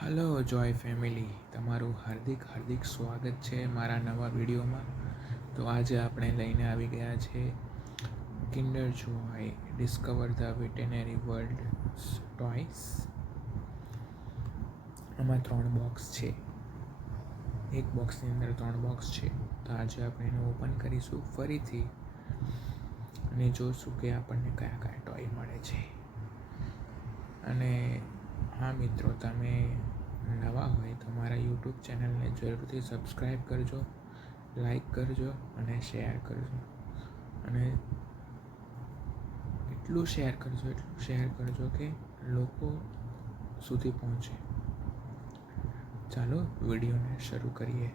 Hello જોય family, તમારું હાર્દિક સ્વાગત છે મારા નવા વિડીયોમાં. તો આજે આપણે લઈને આવી ગયા છે kinder Joy discover the veterinary world toys. આમાં 3 બોક્સ છે. એક બોક્સની અંદર 3 બોક્સ છે. તો આજે આપણે એને ઓપન કરીશું ફરીથી અને જોઈશું કે આપણને કયા કયા ટોય મળે છે. અને હા મિત્રો, તમે નવા હોય તો મારા યુટ્યુબ ચેનલને જરૂરથી સબસ્ક્રાઈબ કરજો, લાઈક કરજો અને શેર કરજો. અને એટલું શેર કરજો કે લોકો સુધી પહોંચે. ચાલો વિડીયોને શરૂ કરીએ.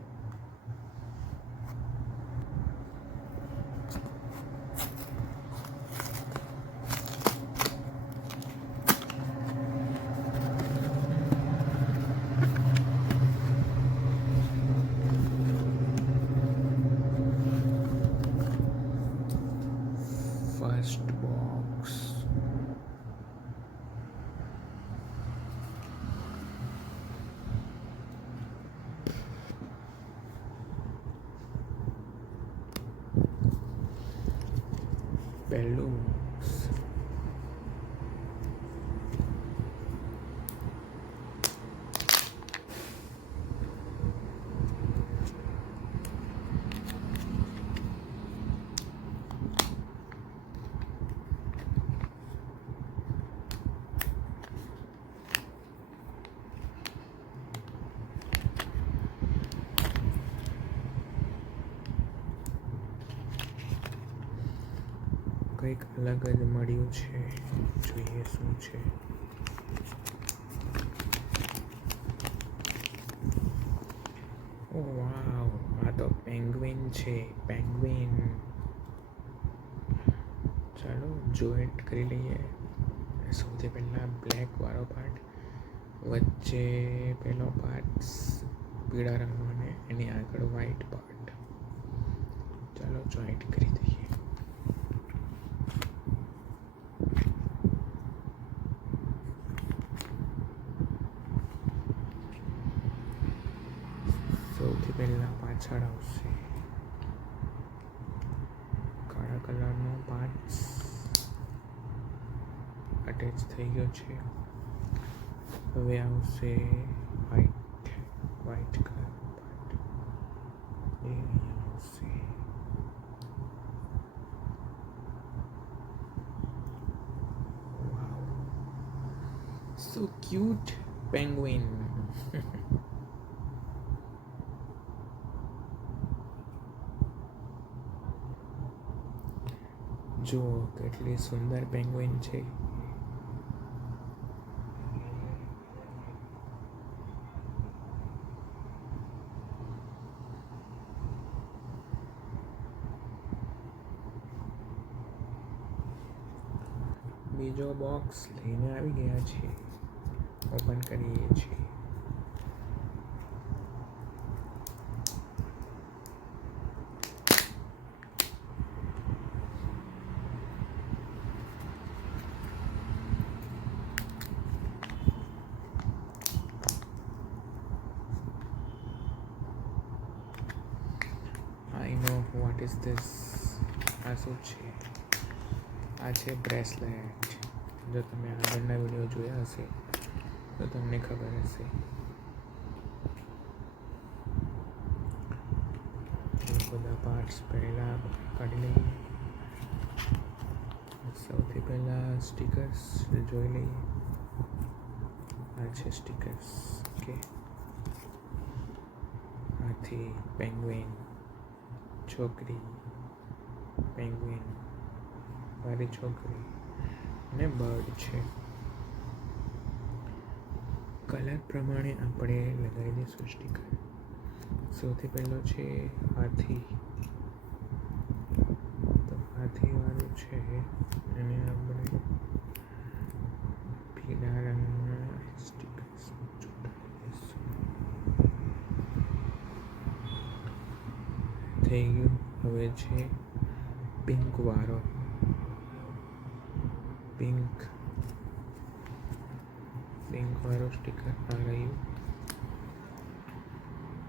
First box. પહેલું બોક્સ. કંઈક અલગ જ મળ્યું છે, જોઈએ શું છે. ઓ વાવ, આ તો પેંગ્વિન છે. પેંગ્વિન. ચાલો જોઈન્ટ કરી લઈએ. સૌથી પહેલાં બ્લેક વાળો પાર્ટ, વચ્ચે પેલો પાર્ટ પીળા રંગનો અને એની આગળ વ્હાઈટ પાર્ટ. ચાલો જોઈન્ટ કરી દઈએ. સૌથી પહેલાં પાછળ આવશે કાળા કલરનો પાર્ટ અટેચ થઈ ગયો છે. હવે આવશે વ્હાઈટ કલરનો પાર્ટ, એ અહીંયા આવશે. વાવ, સો ક્યુટ પેંગ્વિન. જુઓ કેટલી સુંદર પેંગ્વિન છે. બીજો બોક્સ લઈને આવી ગયા છે, ઓપન કરીએ છીએ. આઈ નો વોટ ઇઝ ધીસ. આ શું છે? આ છે બ્રેસલેટ. જો તમે આગળના વિડીયો જોયા હશે તો તમને ખબર હશે. બધા પાર્ટ્સ પહેલાં કાઢી લઈએ. સૌથી પહેલાં સ્ટીકર્સ જોઈ લઈએ. આ છે સ્ટીકર્સ. ઓકે, હાથી, પેંગ્વિન, છોકરી, પેંગ્વિન, મારી છોકરી અને બર્ડ છે. કલર પ્રમાણે આપણે લગાવી દઈશું સ્ટીકર. સૌથી પહેલો છે હાથી. તો હાથીવાળું છે એને આપણે પીળા રંગના સ્ટીકર્સ ચોંટાડી દઈશું. થઈ ગયું. હવે છે પિંક વાળો. પિંક પિંક વાળું સ્ટીકર આ રહ્યું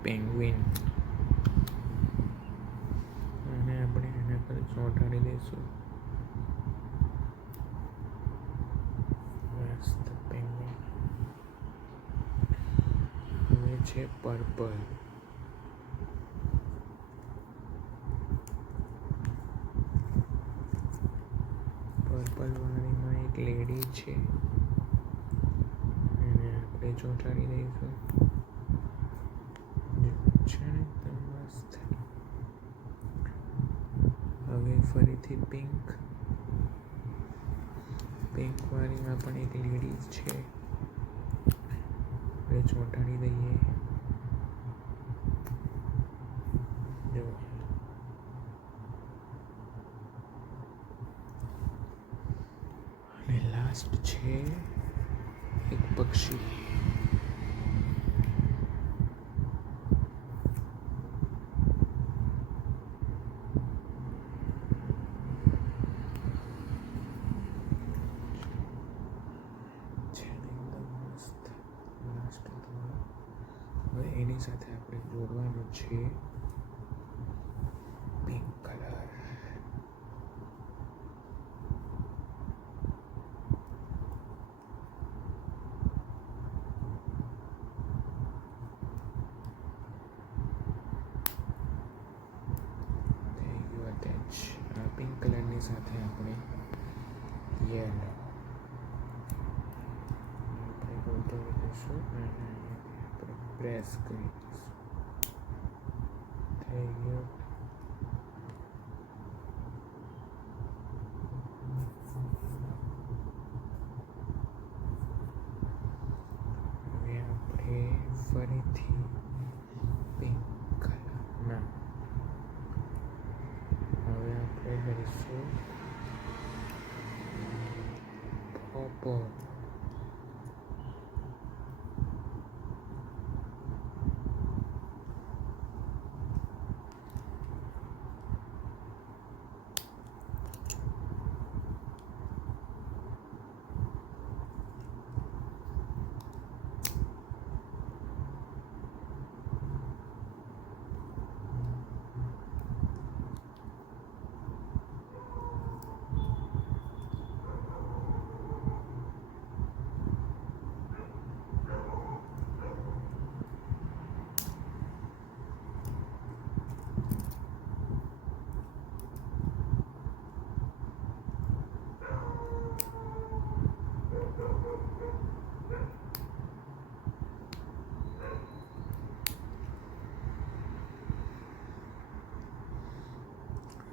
પેંગ્વિન, અને આપણે એના પર ચોંટાડી દઈશું. મસ્ત પેંગ્વિન. હવે છે પર્પલ. પર્પલ વાળીમાં એક લેડી છે, એને આપણે ચોંટાડી દઈશું. છે ને એકદમ મસ્ત. હવે ફરીથી પિંક વાળીમાં પણ એક લેડીઝ છે, આપણે ચોંટાડી દઈએ. જો અને લાસ્ટ છે એક પક્ષી. હવે એની સાથે આપણે જોડવાનું છે પિંક કલર. થઈ ગયું અટેચ. આ પિંક કલરની સાથે આપણે યેલો આપણે ગોઠવી દઈશું અને આપણે પ્રેસ કરી દઈશું. થઈ ગયું. હવે આપણે ફરીથી પિંક કલરના હવે આપણે લઈશું પર્પલ.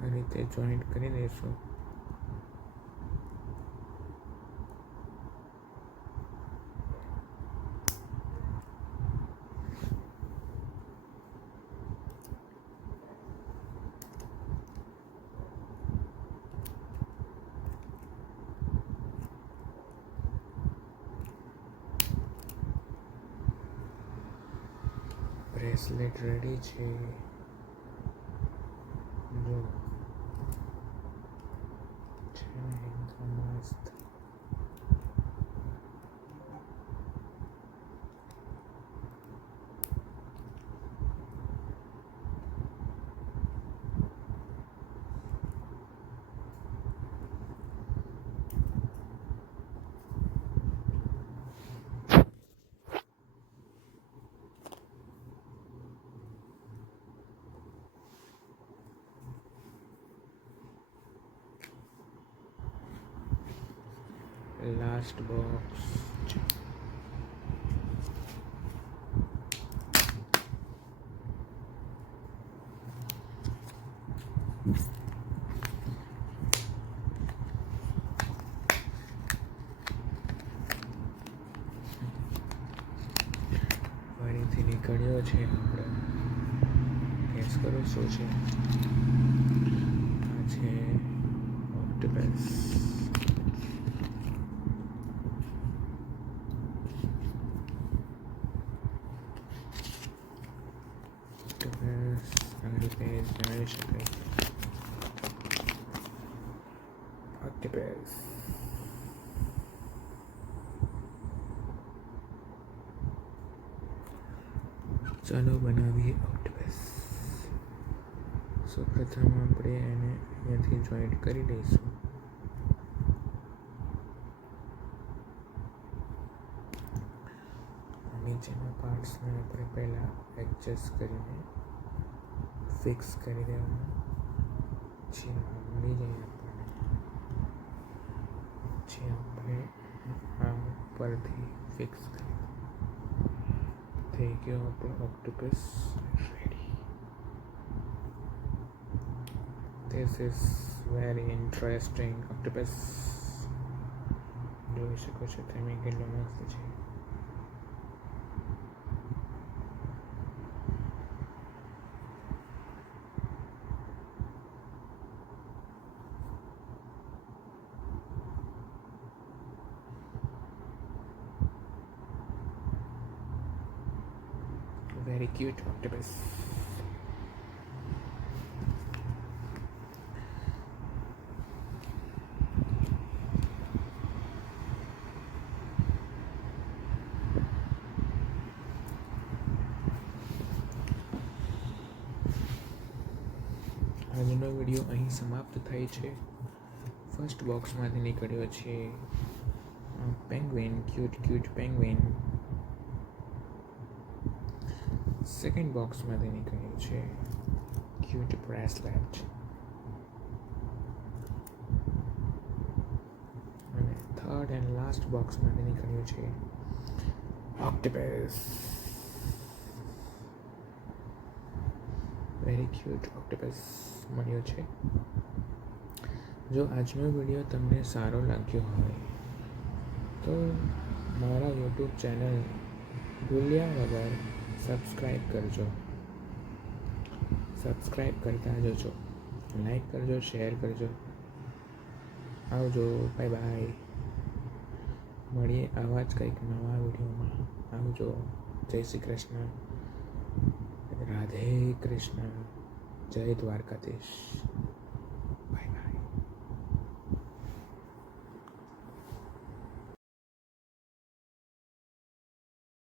આ રીતે જોઈન્ટ કરી દઈશું. બ્રેસલેટ રેડી છે. જો છે ને એકદમ મસ્ત. Last box. ફરીથી નીકળ્યો છે આપણો. ગેસ કરો શું છે? આ છે ઓક્ટોપસ. આગળ પેજ બનાવી શકાય. ઓક્ટોપસ. ચાલો બનાવીએ ઓક્ટોપસ. સૌપ્રથમ આપણે એને અહીંયાથી જોઈન્ટ કરી દઈશું. નીચેના પાર્ટ્સને આપણે પહેલાં એડજસ્ટ કરીને ફિક્સ કરી દેવાનું. પછી મળી જાય આપણને. પછી આપણે આ ઉપરથી ફિક્સ કરી થઈ ગયો આપણો octopus ready. This is very interesting octopus. જોઈ શકો છો તમે કેટલો મસ્ત છે. Very cute octopus. આજનો વિડીયો અહીં સમાપ્ત થાય છે. ફર્સ્ટ બોક્સમાંથી નીકળ્યો છે પેંગ્વિન, ક્યુટ પેંગ્વિન. સેકન્ડ બોક્સમાંથી નીકળ્યું છે ક્યુટ બ્રેસલેટ. અને થર્ડ એન્ડ લાસ્ટ બોક્સમાંથી નીકળ્યું છે ઓક્ટોપસ. વેરી ક્યુટ ઓક્ટોપસ મળ્યો છે. જો આજનો વિડીયો તમને સારો લાગ્યો હોય તો મારા યુટ્યુબ ચેનલ ભૂલ્યા વગર સબસ્ક્રાઈબ કરજો. સબસ્ક્રાઈબ કરતા જજો, લાઈક કરજો, શેર કરજો. આવજો, બાય બાય. મળીએ આવા જ કંઈક નવા વિડીયોમાં. આવજો. જય શ્રી કૃષ્ણ, રાધે કૃષ્ણ, જય દ્વારકાધીશ.